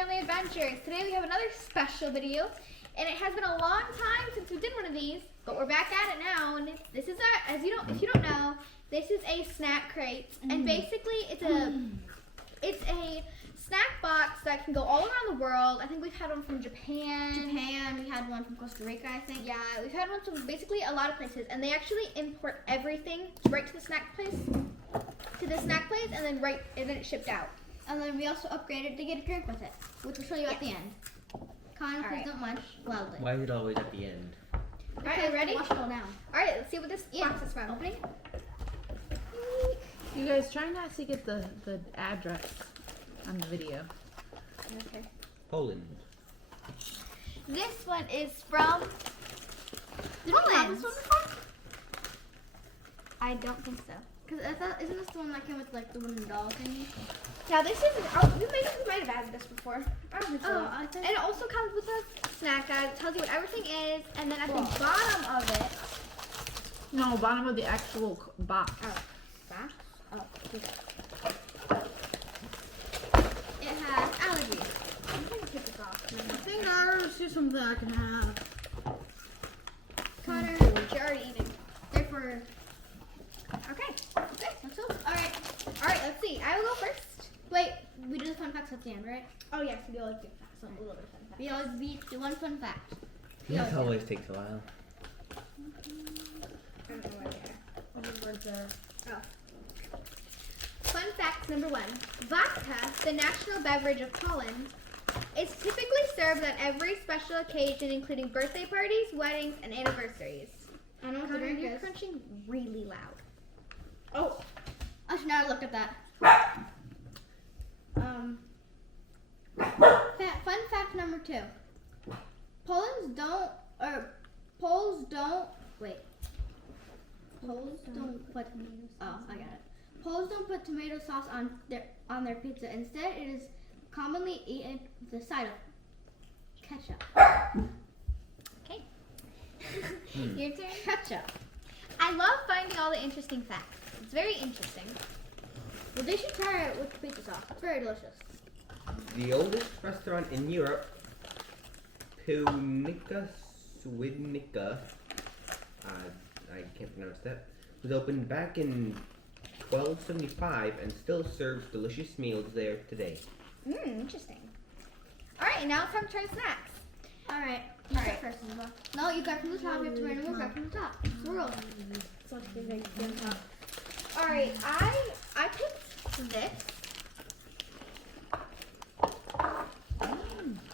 Family Adventures. Today we have another special video, and it has been a long time since we did one of these, but we're back at it now. And this is a, if you don't know, this is a snack crate, and basically it's a snack box that can go all around the world. I think we've had one from Japan. We had one from Costa Rica, I think. Yeah, we've had one from basically a lot of places, and they actually import everything right to the snack place, and then it's shipped out. And then we also upgraded to get a drink with it, which we'll show you at the end. Con, please don't munch loudly. Why is it always at the end? Alright, ready? Watch it go now. Alright, let's see what this box is from. Opening. You guys try not to get the address on the video. Okay. Poland. This one is from Did we have this one before? I don't think so. Because I thought, isn't this the one that came with like the wooden doll thingy? Yeah, this is. Oh, we might have added this before. I don't think so. I think. And it also comes with a snack guide. It tells you what everything is, and then at the bottom of it. No, bottom of the actual box. Oh, box. Oh, okay. It has allergies. I'm gonna take this off. I think I see something I can have. Connor, you're already eating. Therefore, Okay. let's go. Alright, let's see. I will go first. Wait, we do the fun facts at the end, right? Oh, yes, we always do so a little bit of fun fact. We always do one fun fact. This always takes a while. I don't know where they are. What the words are? Oh. Fun fact number 1. Vodka, the national beverage of Poland, is typically served on every special occasion, including birthday parties, weddings, and anniversaries. I know what the Connor, drink you're is. crunching really loud. Oh, I should not have looked at that. Fun fact number 2. Poles don't put. Oh, I got it. Poles don't put tomato sauce on their pizza. Instead, it is commonly eaten with a side of ketchup. Okay. Your turn. Ketchup. I love finding all the interesting facts. It's very interesting. Well, they should try it with pizza sauce. It's very delicious. The oldest restaurant in Europe, Punica Swidnica, I can't pronounce that, was opened back in 1275 and still serves delicious meals there today. Interesting. Alright, now it's time to try snacks. Alright. You start first, Eva. No, you got from the top. You have to randomly grab from the top. Swirl. Alright, I picked this.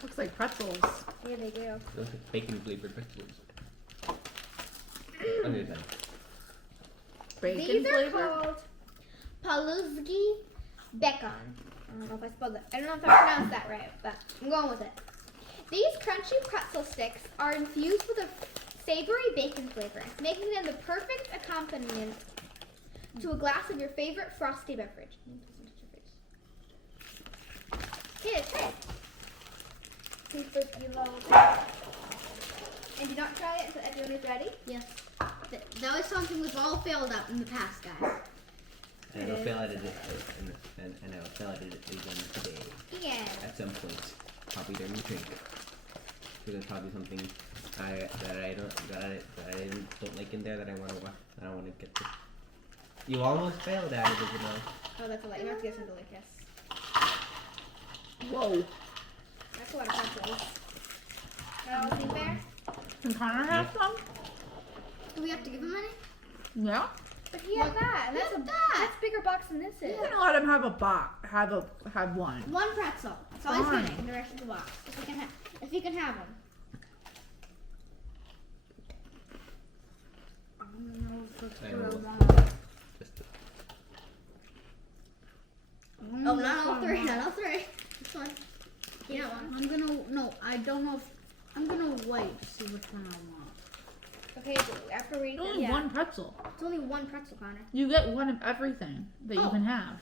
Looks like pretzels. Yeah, they do. Those are bacon flavored pretzels. Under them. Bacon These are flavor. called Paluski Bacon. I don't know if I spelled it. I don't know if I pronounced that right, but I'm going with it. These crunchy pretzel sticks are infused with a savory bacon flavor, making them the perfect accompaniment to a glass of your favorite frosty beverage. Here, try it. Please put below. And do not try it until everyone is ready. Yes. That was something we've all failed at in the past, guys. And I'll fail at it and I'll fail at it again today. Yeah. At some point. Probably during the drink. Because there's probably something I don't like in there that I want to get to. You almost failed at it, you know. Oh, that's a lot. You have to get some delicious. Whoa. That's a lot of pretzels. That all seem fair? Can Connor have some? Do we have to give him any? Yeah. But he had that. And that's that's a bigger box than this is. You can let him have a box. Have one. One pretzel. That's all he's Fine. getting. The rest of the box. If he can have them. I will just Oh, not all three. Not all three. This one. Yeah, one. I don't know if, I'm gonna wait to see which one I want. Okay, after we Only one pretzel. It's only one pretzel, Connor. You get one of everything that you can have.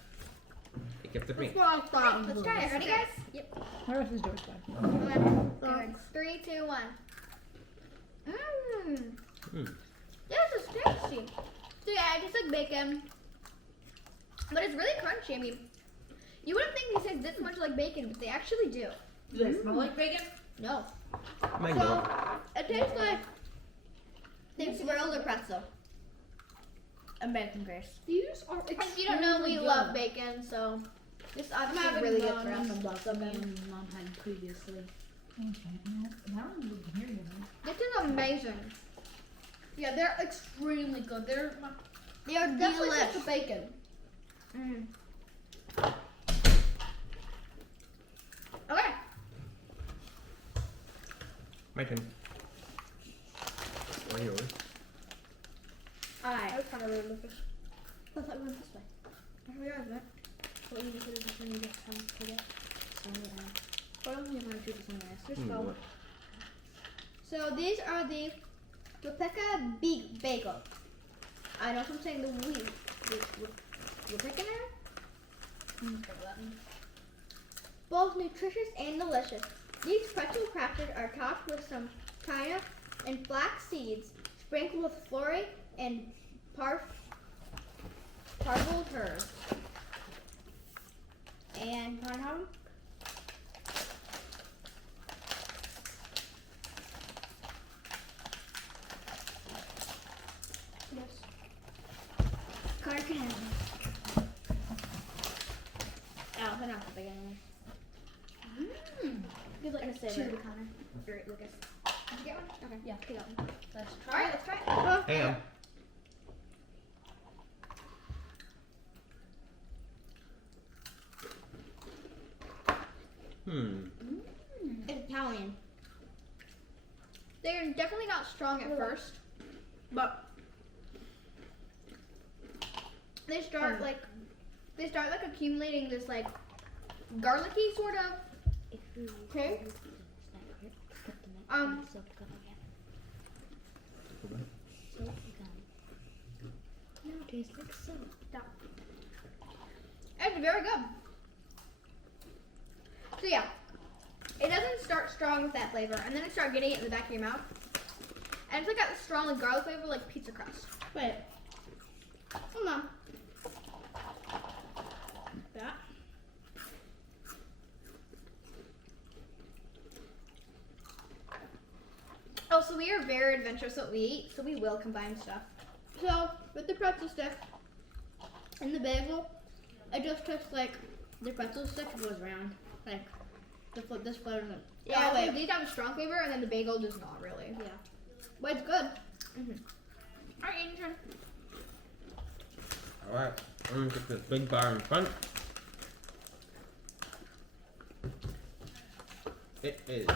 pick up the ring. That's what I thought. Okay, let's try it. Ready, guys? Yep. The rest is yours, back. Okay, 3, 2, 1. Mm. Yeah, this is tasty. So yeah, it tastes like bacon, but it's really crunchy. I mean, you wouldn't think these taste this much like bacon, but they actually do. Do they smell like bacon? No. Mine So, don't. it tastes like they grilled a pretzel. And bacon grease. These are If you don't know, we love bacon, so this obviously is really good for us. me and Mom had previously. Okay. No, that one would hear you. This is amazing. Yeah, they're extremely good. They're They are definitely delish. the bacon. Mm. Okay. My turn. Or yours. Alright. That was kind of rude, Lucas. I thought we went this way. I realized that. What you could have just made it sound to it. What else do you want to do this one last? Let's go. What? So these are the Rebecca Bagel. I know if I'm saying the wheat. Rebecca now? Both nutritious and delicious. These pretzel crackers are topped with some china and flax seeds, sprinkled with flurry and parboiled herbs. And can I have them? Yes. Carter can have them. Oh, they're not that big anyway. Good luck to save it. Connor. Or Lucas. Did you get one? Okay. Yeah, take that one. Let's try it. Let's try it. Ham. It's Italian. They're definitely not strong at first, but they start like accumulating this like garlicky sort of. Okay. No, it tastes like soap. It's very good. So yeah, it doesn't start strong with that flavor, and then it starts getting it in the back of your mouth, and it's like got a strong like, garlic flavor, like pizza crust. Wait. Hold on. That. Oh, so we are very adventurous what we eat, so we will combine stuff. So, with the pretzel stick and the bagel, it just tastes like the pretzel stick goes round. Like, this flavor doesn't. Yeah, Oh, so wait. these have a strong flavor, and then the bagel does not really. Yeah. But it's good. All right, Aiden, turn. Alright, I'm gonna get this big bar in front. It is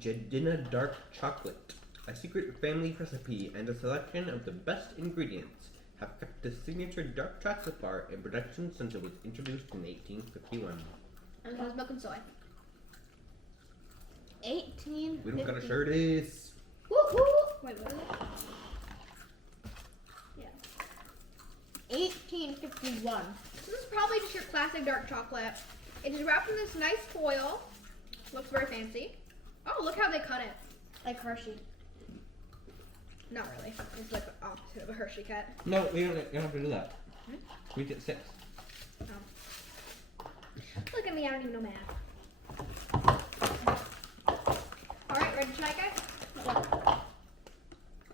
Jadina Dark Chocolate, a secret family recipe and a selection of the best ingredients have kept the signature dark chocolate bar in production since it was introduced in 1851. And it has milk and soy. 18. We don't gotta share this. Woo woo. Wait, what is it? 1851. So this is probably just your classic dark chocolate. It is wrapped in this nice foil. Looks very fancy. Oh, look how they cut it. Like Hershey. Not really. It's like the opposite of a Hershey cut. No, you don't have to do that. We get 6. Look at me, I don't even know math. Alright, ready to try, guys?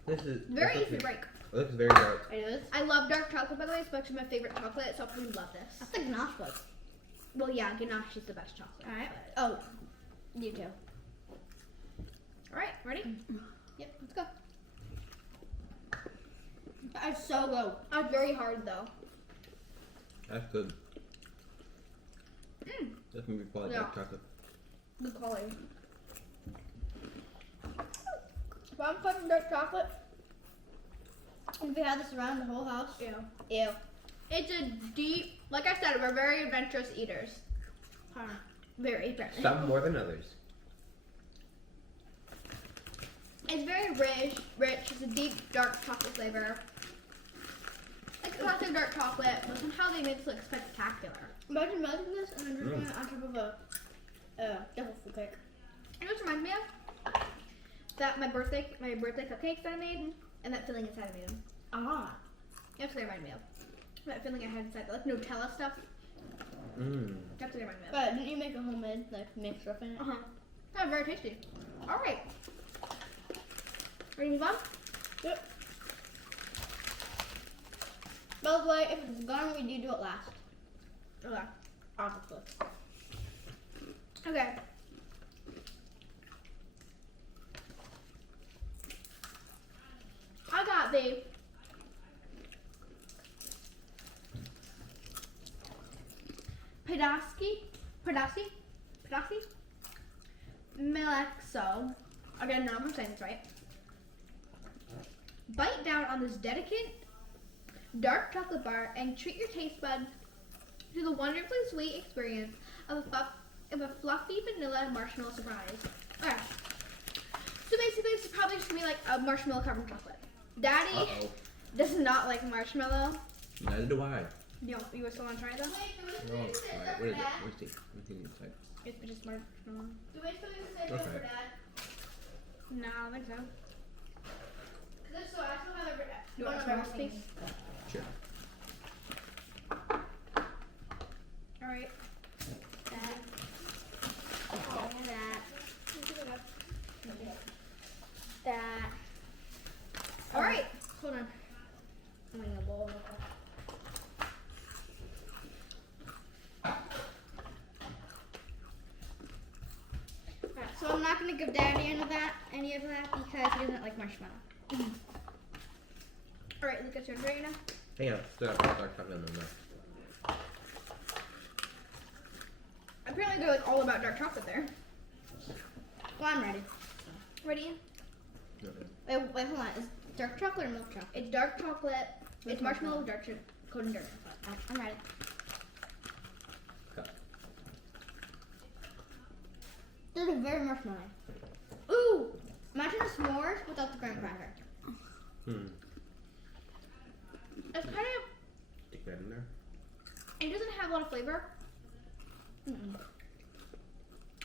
This is Very this easy to break. It looks very dark. It is. I love dark chocolate, by the way. It's actually my favorite chocolate, so we love this. That's like ganache flakes. Well, yeah, ganache is the best chocolate. Alright. but- Oh. You too. Alright, ready? Yep, let's go. That's so good. It's very hard, though. That's good. Mmm, That's gonna be quality Yeah. dark chocolate. good quality. If I'm fucking dark chocolate, If we had this around the whole house. ew. Ew. It's a deep, like I said, we're very adventurous eaters. Very, apparently. Some more than others. It's very rich. It's a deep, dark chocolate flavor. Like classic dark chocolate, but somehow they make it look spectacular. Imagine melting this and then drinking it on top of a devil fruit cake. You know what reminds me of? That my birthday cupcakes that I made, and that filling inside I made them. Ah. That's what they remind me of. That filling I had inside, like Nutella stuff. Mmm. That's what it reminds me of. But didn't you make a homemade like mixed stuff in it? That's very tasty. All right. Ready to move on? Yep. By the way, if it's gone, we do it last. Okay. Obviously. Okay. I got the Padasi Melexo. Again, no, I'm saying this right. Bite down on this delicate dark chocolate bar and treat your taste buds to the wonderfully sweet experience of a fluffy vanilla marshmallow surprise. Okay. So basically, this is probably just gonna be like a marshmallow covered in chocolate. Daddy Uh-oh. does not like marshmallow. Neither do I. You still want to try though? Oh, alright. What is it? What's the inside? It's just marshmallow. Do we still use the same Okay. for Dad? No, I don't think so. Because if so, I still have You one want of some our more, please? Sure. All right. That. That. All right. Hold on. I'm in the bowl. Alright, so I'm not gonna give Daddy any of that because he doesn't like marshmallow. All right, Lucas, you're ready now. Hang on. Still have dark chocolate in there. Apparently, they're like all about dark chocolate there. Well, I'm ready. Ready? Okay. Wait, hold on. Is dark chocolate or milk chocolate? It's dark chocolate. It's Milk marshmallow chocolate. with dark coated in dark chocolate. I'm ready. Cut. This is very marshmallow. Ooh! Imagine a s'mores without the graham cracker. Hmm. It's kind of. Stick that in there. It doesn't have a lot of flavor, Mm-mm.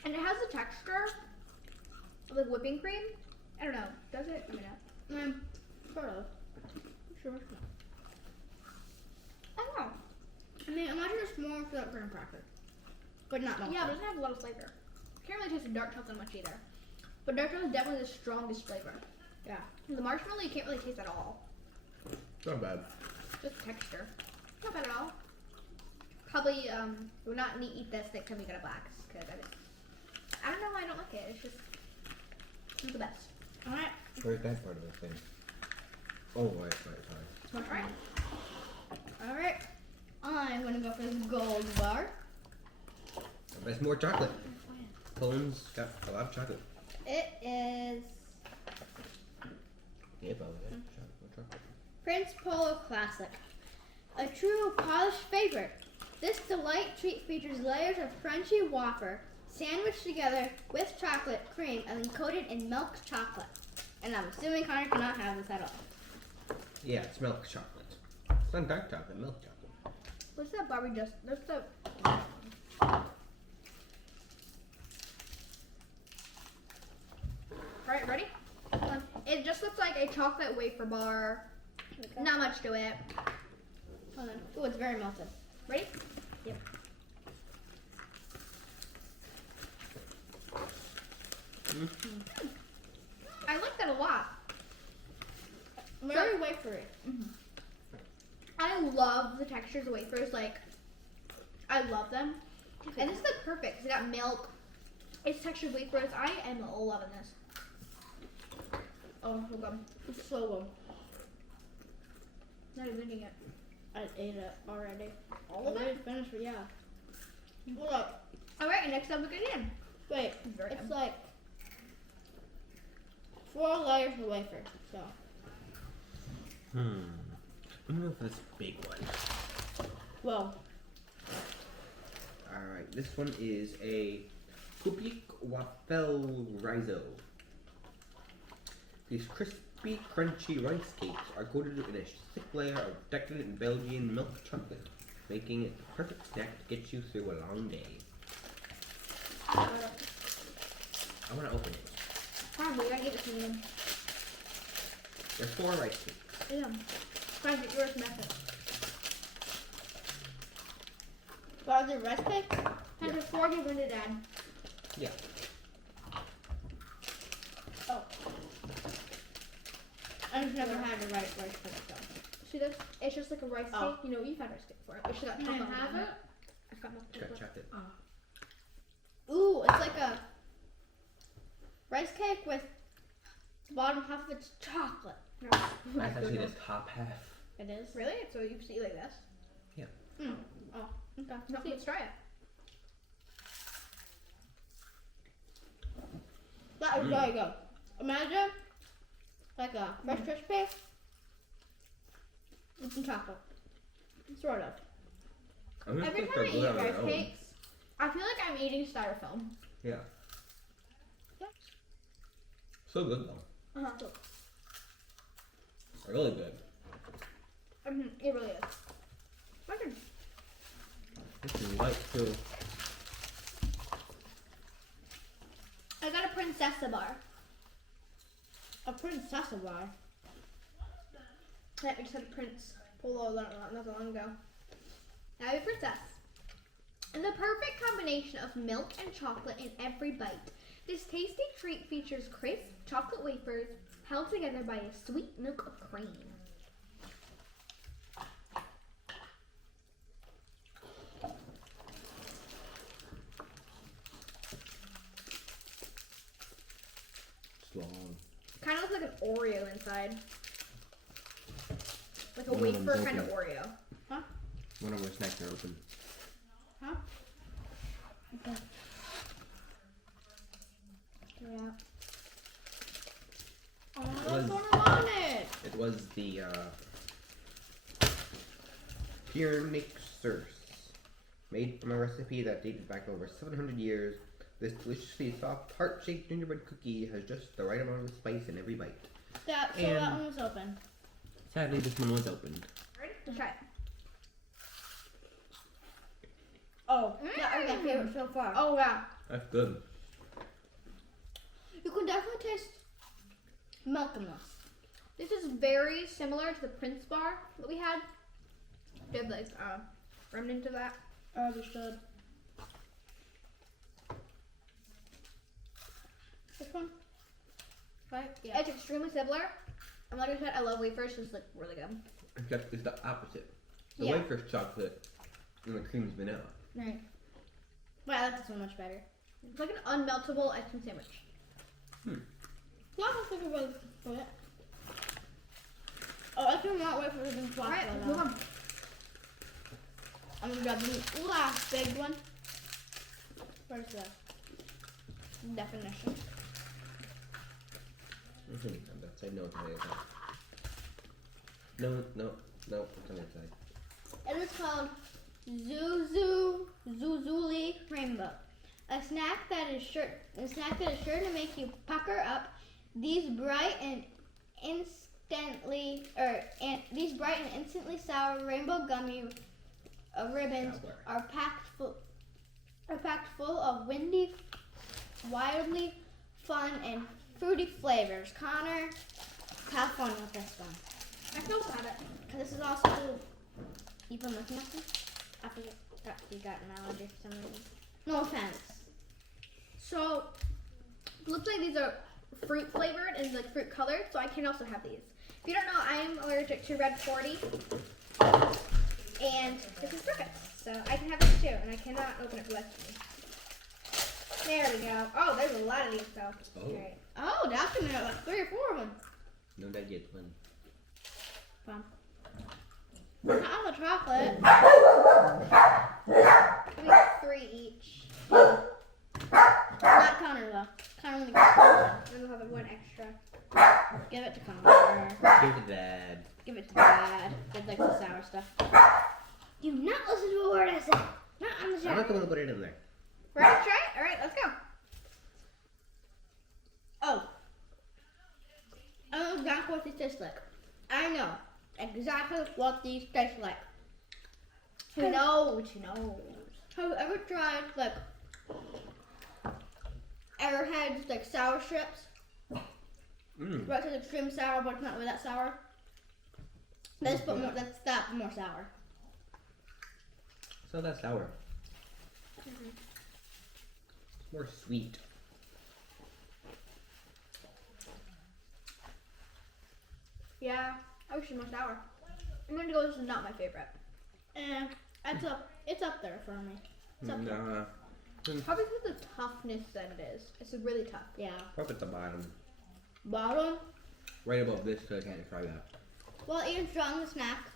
and it has the texture of like whipping cream. I don't know. Does it? Maybe not. Sort of. Sure. I don't know. I mean, imagine a s'mores without graham cracker. But not milk. Yeah, but it doesn't have a lot of flavor. Can't really taste the dark chocolate much either. But dark chocolate is definitely the strongest flavor. Yeah. The marshmallow you can't really taste at all. Not bad. Just texture. Not bad at all. Probably would not eat this next time we get a blacks because I don't know why I don't like it. It's just it's the best. All right. Where's that part of the thing? Oh, right, sorry. All right. All right. I'm gonna go for this gold bar. There's more chocolate. Colin's got a lot of chocolate. It is Yeah, probably. Chocolate. Prince Polo Classic. A true polished favorite. This delight treat features layers of crunchy wafer sandwiched together with chocolate cream and then coated in milk chocolate. And I'm assuming Connor cannot have this at all. Yeah, it's milk chocolate. It's not dark chocolate, milk chocolate. What's that Barbie just? That's the. Alright, ready? It just looks like a chocolate wafer bar. Not much to it. Hold on. Oh, it's very melted. Ready? Yep. I like that a lot. Very wafery. I love the textures of wafers. Like, I love them. And this is like perfect. 'Cause it got milk. It's textured wafers. I am loving this. Oh, so good. It's so good. Not even eating it. I ate it already. All of it? Already finished, but yeah. Look, All right, next up we get in. wait. Very It's good. like 4 layers of wafer. So. I'm gonna go for this big one. Well, Alright, this one is a Kubik Waffle Riso. These crispy, crunchy rice cakes are coated in a thick layer of decadent Belgian milk chocolate, making it the perfect snack to get you through a long day. I want to open it. Probably, I gotta give it to them. There's 4 rice cakes. Yeah. Try to get yours method. What are the rice cakes? Time for 4 give one to Dad. Yeah. Oh. I've never had a rice cake though. See this? It's just like a rice Oh. cake. You know, you've had rice cake before. It's got Can I chocolate have on it? I've got milk It's got chocolate. chocolate. Ooh, it's like a rice cake with the bottom half of it's chocolate. That's actually the top half. It is? Really? So you see like this? Mm. Oh, okay. No, let's try it. That is very good. Imagine like a Rice Krispie with some chocolate. Sort of. I'm just Every looking time for I glue eat on rice their own. cakes, I feel like I'm eating styrofoam. Yeah. Yeah. So good though. Uh-huh. Really good. It really is. Imagine. This is light too. I got a princessa bar. A princess bar. I just had a prince polo not so long ago. Now I have a princess. And the perfect combination of milk and chocolate in every bite. This tasty treat features crisp chocolate wafers held together by a sweet milk of cream. It's long. Kind of looks like an Oreo inside. Like a One of them's wafer kind of open. Oreo. One of our snacks are open. Huh? Get it out. Oh, It that's was- what I wanted. It was the pure mixers, made from a recipe that dated back over 700 years. This deliciously soft, heart-shaped gingerbread cookie has just the right amount of spice in every bite. So that And- one was open. Sadly, this one was opened. Ready? Let's try it. Oh, that is my favorite so far. Oh yeah. That's good. You can definitely taste milk in this. This is very similar to the Prince bar that we had. They have like remnant of that. Understood. This one? Right? Yeah. It's extremely similar. And like I said, I love wafers. It's like really good. Except it's the opposite. The Yeah. wafer's chocolate and the cream's vanilla. Right. Wow, I like this one much better. It's like an unmeltable ice cream sandwich. Yeah, I think it's really good. Oh, I can not wait for the chocolate. All right, let's though. move on. I'm gonna grab the last big one. Where's the definition? On that side, no, it's on the other side. No, it's on the other side. It is called Zuzuli Rainbow. A snack that is sure to make you pucker up. These bright and instantly sour rainbow gummy ribbons are packed full of windy, wildly fun and fruity flavors. Connor, have fun with this one. I feel bad at it. Cause this is also you've been looking at them. I forget that you got an allergy for some reason. No offense. So, it looks like these are fruit flavored and like fruit colored, so I can also have these. If you don't know, I am allergic to red 40, and this is perfect. So I can have this too, and I cannot open it for less of me. There we go. Oh, there's a lot of these though. Oh. Alright. Oh, that's gonna have like 3 or 4 of them. No, that gets one. Fun. Not on the chocolate. We have 3 each. Not Connor though. Connor only gets 1. And we'll have 1 extra. Give it to Connor. Give it to Dad. Give it to Dad. Dad likes the sour stuff. Do not listen to a word I say. Not on the I'm show. not the one to put it in there. Ready to try it? Alright, let's go. Oh. I know exactly what these taste like. I know exactly what these taste like. Who knows? Who knows? Have you ever tried like Airheads like sour strips? Mmm. Right, it's extreme sour, but it's not really that sour. This, but more, that's that, but more sour. It's not that sour. It's more sweet. Yeah, I wish it was more sour. I'm gonna go. This is not my favorite. It's up there for me. It's up there. Nah. Probably because of the toughness that it is. It's really tough. Yeah. Probably at the bottom. Bottom. Right above this, so I can't try that. Well, Ian's drawing the snack.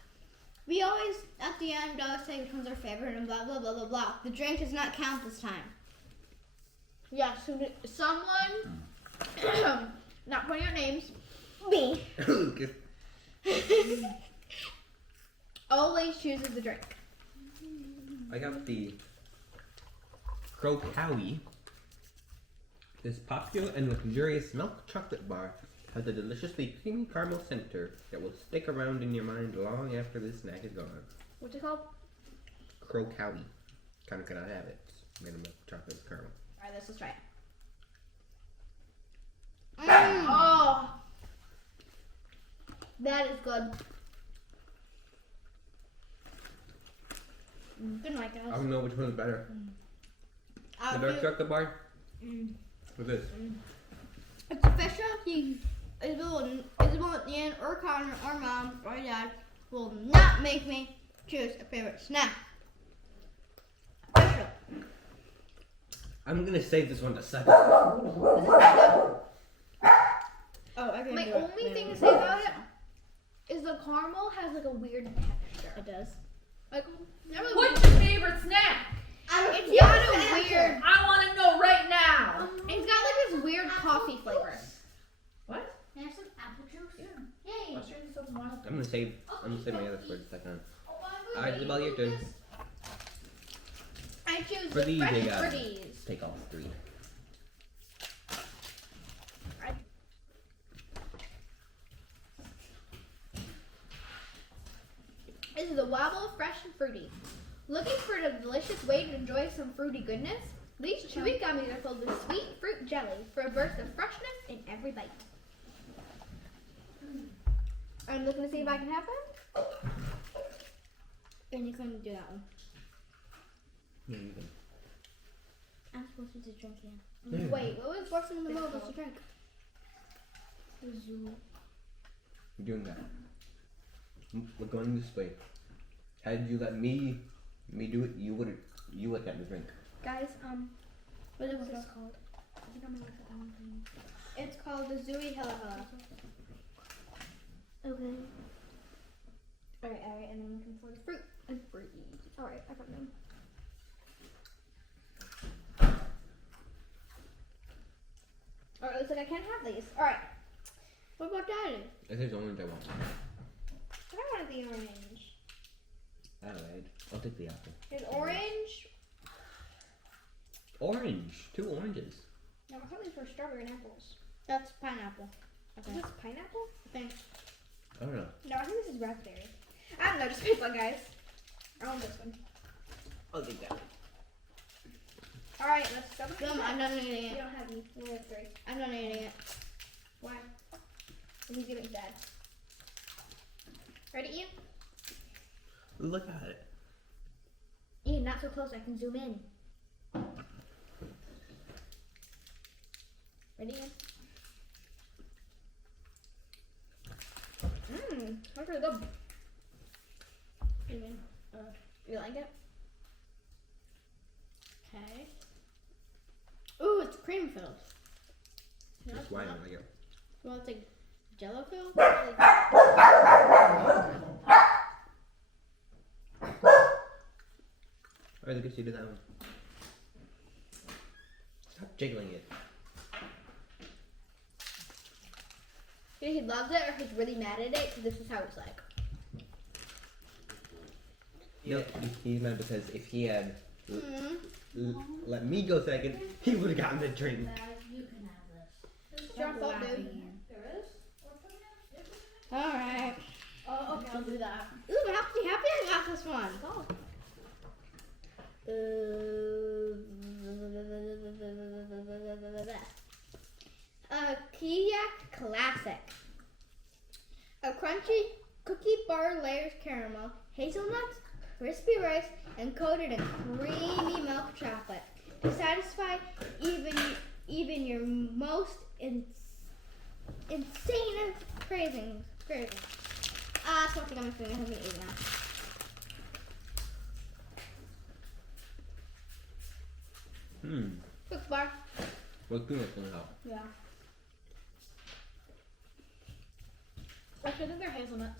We always, at the end, always say which one's our favorite and blah, blah, blah, blah, blah. The drink does not count this time. Yeah, someone, not pointing out names, Me. Lucas. always chooses the drink. I got the Crocowie. This popular and luxurious milk chocolate bar has a deliciously creamy caramel center that will stick around in your mind long after this snack is gone. What's it called? Crocowie. Kind of cannot have it. It's made of milk chocolate with caramel. Alright, let's try it. Oh. That is good. Good night, I guys. don't know which one is better. The dark chocolate bar? Or this? It's official. Isabel, Ian, or Connor, or Mom, or Dad will not make me choose a favorite snack. Official. I'm gonna save this one to second. Oh, I can My do it. only thing to say about it is the caramel has like a weird texture. It does. Like, never What's your favorite snack? it's got a weird. I want to know right now. It's got like this weird coffee flavor. What? Can I have some apple juice? Yeah. Yay. I'll share this up tomorrow. I'm gonna save my other for a second. Alright, Isabel, your turn. I choose For the these, fresh they got- fruities. Take all three. This is the Wobble Fresh and Fruity. Looking for a delicious way to enjoy some fruity goodness? These chewy gummies are filled with sweet fruit jelly for a burst of freshness in every bite. I'm looking to see if I can have them. And you couldn't do that one. Yeah, you can. I'm supposed to drink it. Yeah. Wait, what was what's in the middle of this drink? You're doing that. We're going this way. Had you let me do it, you would have gotten the drink. Guys, What is what's this this called? I think I'm gonna look at that one thing. It's called the Zooey Hella Hella. Okay. Alright, and I'm looking for the fruit and fruity. Alright, I found them. Alright, looks like I can't have these. Alright. What about Daddy? If there's orange, I want. I don't want the orange. Alright, I'll take the apple. There's orange. Orange! 2 oranges. No, I thought these were strawberry and apples. That's pineapple. Is this pineapple? I think. I don't know. No, I think this is raspberry. I don't know, just pick one, guys. I want this one. I'll take that. Alright, let's go. I'm not eating You it. don't have any. You only have 3. I'm not eating it. Why? He's getting sad. Ready, Ian? Look at it. Ian, not so close. I can zoom in. Ready, Ian? That's really good. Even. You like it? Okay. Ooh, it's cream filled. That's why I don't like it. Well, it's like Jello filled. Alright, I guess you do that one. Stop jiggling it. Either he loves it or he's really mad at it because this is how it's like. No, he's mad because if he had Mm-hmm. let me go second, he would have gotten the drink. You can have this. It's your fault, dude. There is? Alright. Oh, okay, I'll do that. Ooh, I'm happy I got this one. Oh. A Kiyak Classic. A crunchy cookie bar layers caramel, hazelnuts, crispy rice and coated in creamy milk chocolate to satisfy even your most insane cravings. Something on my finger. I'm gonna eat now. Quick bar. With peanuts in the house. Yeah. Actually, I think they're hazelnuts.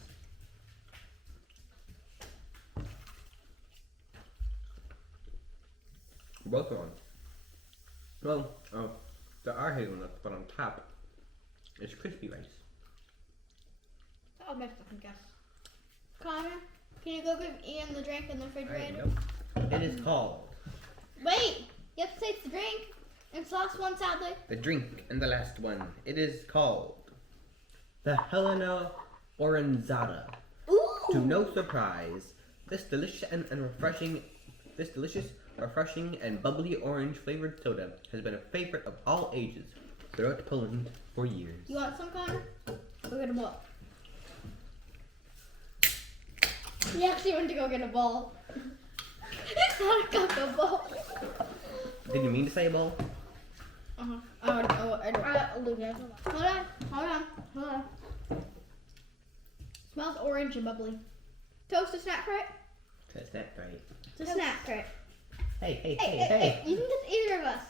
Both are on. Well, there are hazelnuts, but on top is crispy rice. I'll mix up and guess. Connor, can you go give Ian the drink in the I refrigerator? know. It is called Wait! You have to taste the drink. It's the last one, sadly. the drink and the last one. It is called the Helena Oranzata. Ooh! To no surprise, this delicious refreshing and bubbly orange flavored soda has been a favorite of all ages throughout Poland for years. You want some, Connor? Go get a bowl. He actually went to go get a bowl. Not a cup of bowl. Did you mean to say a bowl? Uh-huh. Olivia. Hold on. Smells orange and bubbly. Toast a SnackCrate? That's that right. It's a SnackCrate. Hey. You can get either of us.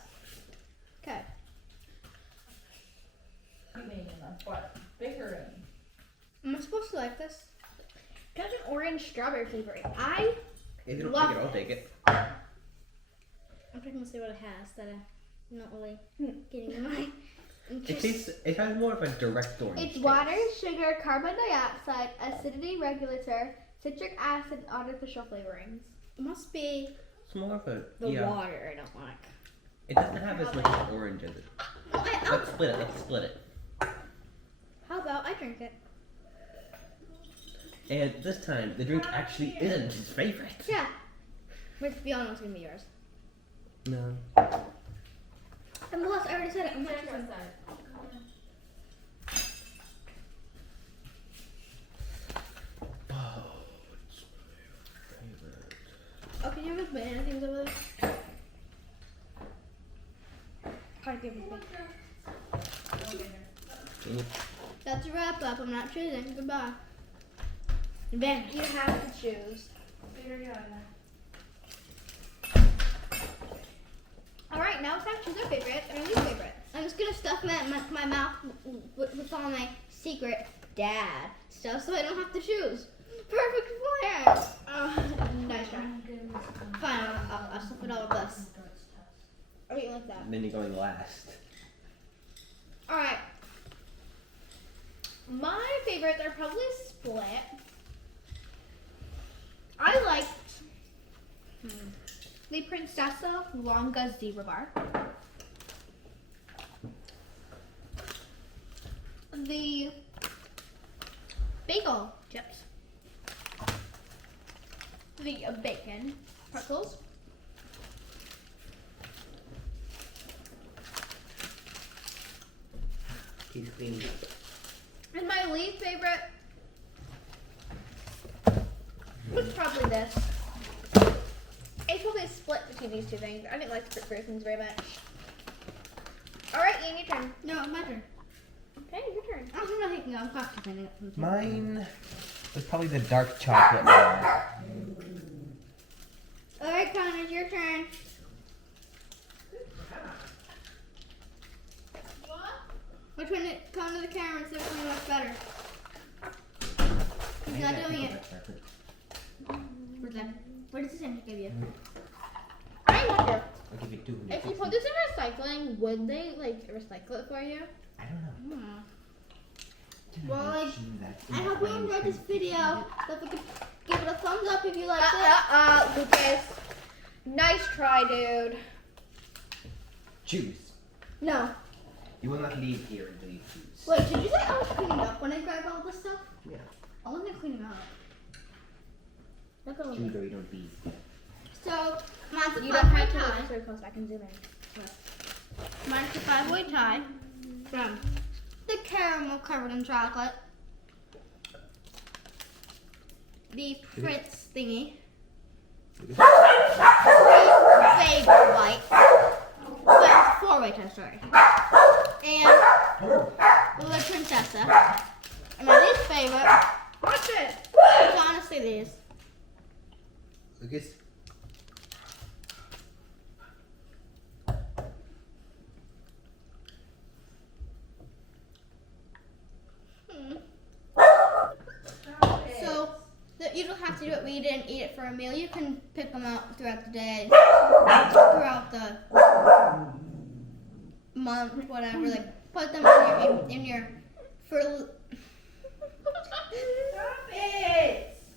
Okay. I mean, that's what bickering. Am I supposed to like this? It has an orange strawberry flavor. If you don't Love take it, I'll take it. I'm trying to see what it has that I'm not really getting in my interest. It has more of a direct orange. It's taste. water, sugar, carbon dioxide, acidity regulator, citric acid, and artificial flavorings. It must be It's more of a the water I don't like. It doesn't have as much orange as it. Let's split it. Let's split it. How about I drink it? And this time, the drink actually isn't his favorite. Yeah. Let's be honest, it's gonna be yours. No. And plus, I already said it. I'm not choosing. Oh, it's my favorite. Oh, can you have those banana things over there? Try to give it to me. That's a wrap up. I'm not choosing. Goodbye. Ben, You have to choose. Alright, now it's time to choose our favorites and our least favorites. I'm just gonna stuff my mouth with all my secret dad stuff so I don't have to choose. Perfect plan. Nice try. Fine, I'll stuff it all with this. I'll eat like that. And then you're going last. Alright. My favorites are probably split. I liked the Princessa Longa Zebra Bar. The bagel chips. The bacon pretzels. He's cleaning up. And my least favorite was probably this. It's probably a split between these two things. I didn't like the fruit things very much. Alright, Ian, your turn. No, my turn. Okay, your turn. I'm not taking it. I'm practicing it. Mine was probably the dark chocolate bar. Alright, Connor, it's your turn. Which one? Come to the camera and see which one looks better. He's not doing it. Where's that? What does this end give you? I wonder, I'll give you 200. if you put this in recycling, would they like recycle it for you? I don't know. Well, I hope you enjoyed this video. So if you could give it a thumbs up if you liked it. Lucas. Nice try, dude. Choose. No. You will not leave here until you choose. Wait, did you say I was cleaning up when I grabbed all this stuff? Yeah. I wasn't cleaning up. Look over Choose there. or you don't leave. So, mine's a You don't have five-way to tie. look so close. I can zoom in. Mine's a five-way tie from the caramel covered in chocolate, the Prince thingy, favorite white. But 4 white Toy Story. And the Princessa. And my least favorite Watch it. is honestly these. Lucas. So you don't have to do what we did and eat it for a meal. You can pick them out throughout the day, throughout the month, whatever. Like put them in your for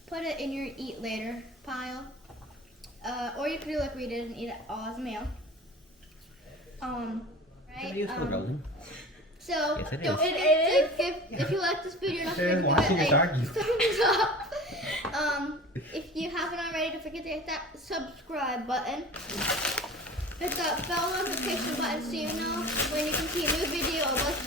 put it in your eat later pile, or you could do like we did and eat it all as a meal. Right. So Yes, it don't is. forget to if you like this video, don't forget to watching us give it argue. a thumbs up. If you haven't already, don't forget to hit that subscribe button. Hit that bell notification button so you know when you can see a new video of us